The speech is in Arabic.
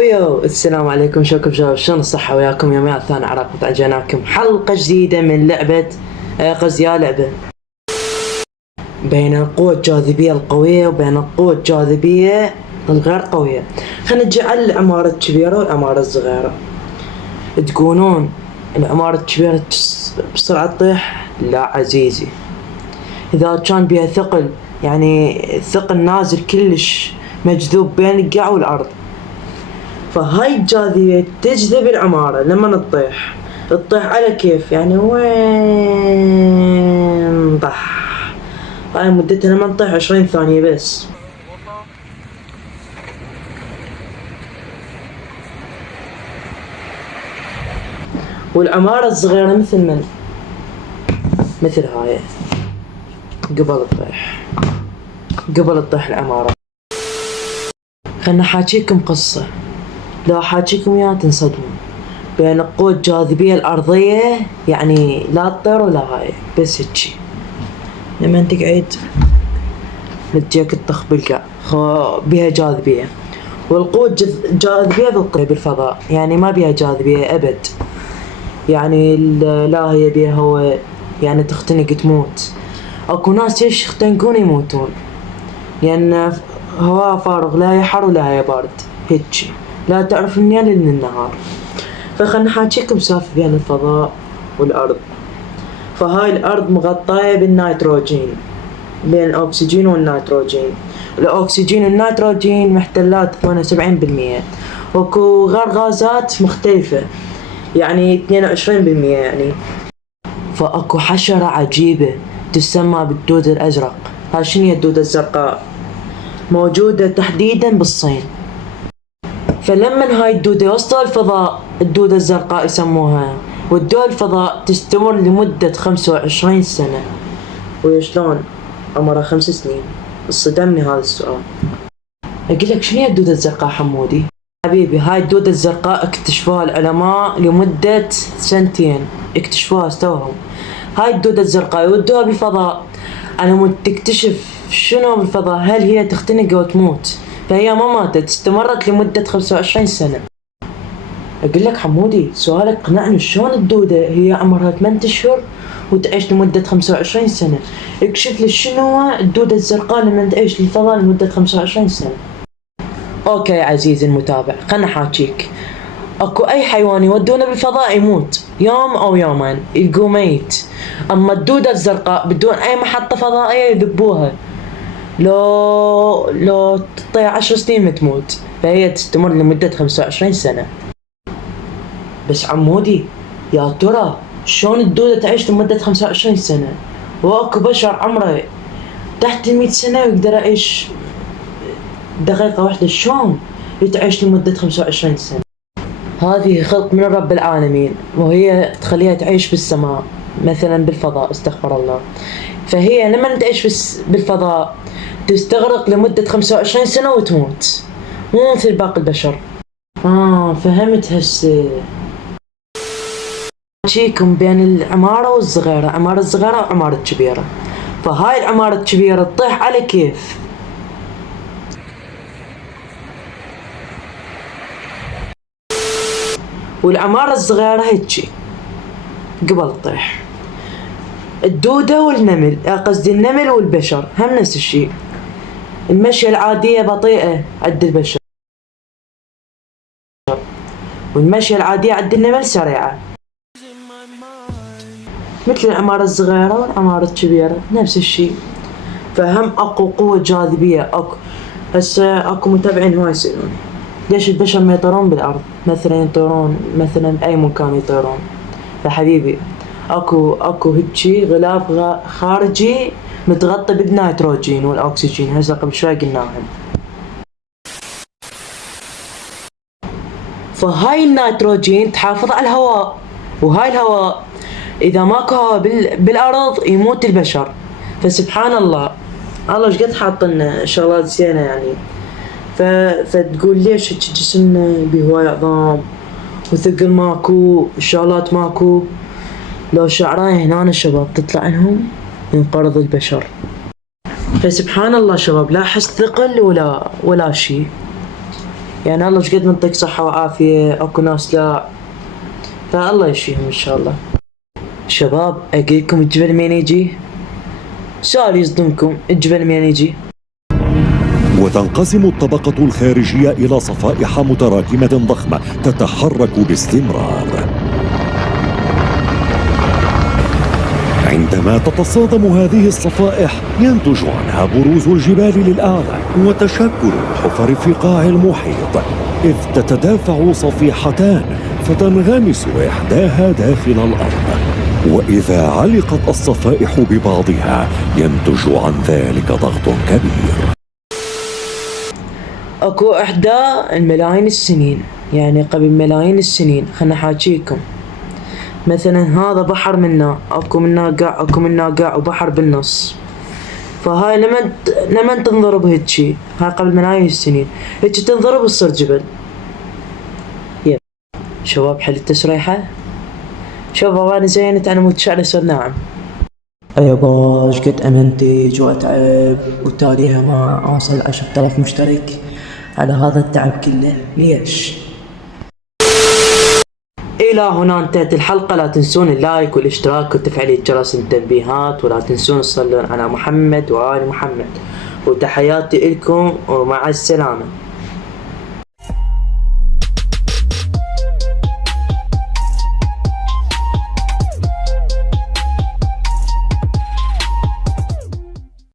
يو السلام عليكم، شلونكم شباب؟ شلون الصحة وياكم؟ يوميات ثاني عرفت عجيناكم حلقة جديدة من لعبة قصدي لعبة بين القوة الجاذبية القوية وبين القوة الجاذبية الغير قوية. خلينا نجي على العمارة الكبيرة والعمارة الصغيرة. تقولون العمارة الكبيرة بسرعة تطيح؟ لا عزيزي، إذا كان بها ثقل، يعني ثقل نازل كلش مجذوب بين القاع والأرض، فهاي الجاذبية تجذب العمارة لما تطيح على كيف؟ يعني وين طح. هاي مدتها لما تطيح 20 ثانية بس. والعمارة الصغيرة مثل هاي قبل تطيح العمارة. خلنا حاجيكم قصة، لو حاجيكم اياها تنصدمون. بين القوة الجاذبية الأرضية، يعني لا تطير ولا هاي، بس هيجي لما تقعد تجيك تطخ بالقاع بيها جاذبية. والقوة الجاذبية بالفضاء، يعني ما بيها جاذبية أبد، يعني لا هي بيها هواء، يعني تختنق تموت. اكو ناس يختنقون يموتون، لأن هواء فارغ، لا يحر ولا هي بارد، هيجي لا تعرف الليل من النهار. فخلنا نحاكيكم سالفة بين الفضاء والأرض. فهاي الأرض مغطاية بالنيتروجين، بين الأكسجين والنيتروجين. الأكسجين والنيتروجين محتلات 78%، وكو غير غازات مختلفة يعني 22% يعني. فأكو حشرة عجيبة تسمى بالدود الأزرق. هاي شنو هي الدودة الزرقاء؟ موجودة تحديدا بالصين. فلما هاي الدودة وصلت الفضاء، الدودة الزرقاء يسموها، والدول الفضاء تستمر لمدة 25 سنة. وشلون عمرها 5 سنين؟ صدمني هذا السؤال. أقول لك شنو هي الدودة الزرقاء حمودي؟ حبيبي، هاي الدودة الزرقاء اكتشفوها العلماء لمدة 2 سنين، اكتشفوها استوهم. هاي الدودة الزرقاء يودوها بالفضاء على مود تكتشف شنو بالفضاء، هل هي تختنق أو تموت. فهي ما ماتت، استمرت لمدة 25 سنة. أقول لك حمودي، سؤالك قنعني. شلون الدودة هي عمرها 8 أشهر وتعيش لمدة 25 سنة؟ اكشف لي شنو الدودة الزرقاء لما تعيش للفضاء لمدة 25 سنة. اوكي عزيزي المتابع، خلنا حاكيك. اكو اي حيوان يودونه بالفضاء يموت يوم او يومين يلقوه ميت، اما الدودة الزرقاء بدون اي محطة فضائية يذبوها، لو تطير 10 سنين ما تموت، فهي تستمر لمدة 25 سنة. بس عمودي، يا ترى شلون الدودة تعيش لمدة 25 سنة؟ واكو بشر عمره تحت 100 سنة ويقدر يعيش دقيقة واحدة، شلون يتعيش لمدة 25 سنة؟ هذه خلق من رب العالمين، وهي تخليها تعيش بالسماء مثلا بالفضاء، استغفر الله. فهي لما تعيش بالفضاء تستغرق لمدة 25 سنة وتموت، مو مثل باقي البشر. فهمت هسه. شيكم بين العمارة والصغيرة، عمارة الصغيرة وعمارة الكبيرة. فهاي العمارة الكبيرة تطيح على كيف؟ والعمارة الصغيرة هيجي قبل تطيح. الدودة والنمل، قصدي النمل والبشر هم نفس الشيء. المشية العادية بطيئة عند البشر، والمشية العادية عند النمل سريعة. مثل العمارة الصغيرة والعمارة الكبيرة نفس الشيء. فهم اكو قوة جاذبية. هسه اكو متابعين هواي يسألون ليش البشر ما يطيرون بالأرض، مثلا يطيرون مثلا بأي مكان يطيرون. فحبيبي، اكو هيجي غلاف خارجي متغطى بالنيتروجين والأكسجين، هسه قبل شوي قلناهم. فهاي النيتروجين تحافظ على الهواء، وهاي الهواء إذا ماكو هواء بالأرض يموت البشر. فسبحان الله، الله ايش قد حاط لنا شغلات زينة يعني. فتقول ليش جسمنا بهواي عظام وثقل ماكو، الشغلات ماكو. لو شعراي هنا شباب تطلع عنهم ينقرض البشر. فسبحان الله شباب، لا حس ثقل ولا شيء. يعني الله ايش قد منطيك صحة وعافية، اكو ناس لا، فالله يشفيهم ان شاء الله. شباب اقيلكم الجبل مين يجي؟ سؤال يصدمكم، الجبل مين يجي؟ وتنقسم الطبقة الخارجية إلى صفائح متراكمة ضخمة تتحرك باستمرار. عندما تتصادم هذه الصفائح ينتج عنها بروز الجبال للأعلى وتشكل الحفر في قاع المحيط، إذ تتدافع صفيحتان فتنغمس إحداها داخل الأرض، وإذا علقت الصفائح ببعضها ينتج عن ذلك ضغط كبير. اكو احدى الملايين السنين، يعني قبل ملايين السنين، خلنا احاكيكم. مثلا هذا بحر منا، اكو منا قاع، اكو منا قاع وبحر بالنص. فهاي لما تنضرب هيجي، هاي قبل ملايين السنين، هيجي تنضرب وتصير جبل. يب شباب حل التسريحة. شباب انا زينت، انا متشعر يصير ناعم. يابا ايش قد امنتج واتعب وتاليها ما اوصل 10,000 مشترك على هذا التعب كله ليش؟ الى هنا انتهت الحلقة. لا تنسون اللايك والاشتراك وتفعيل جرس التنبيهات، ولا تنسون تصلون على محمد وآل محمد، وتحياتي لكم ومع السلامة.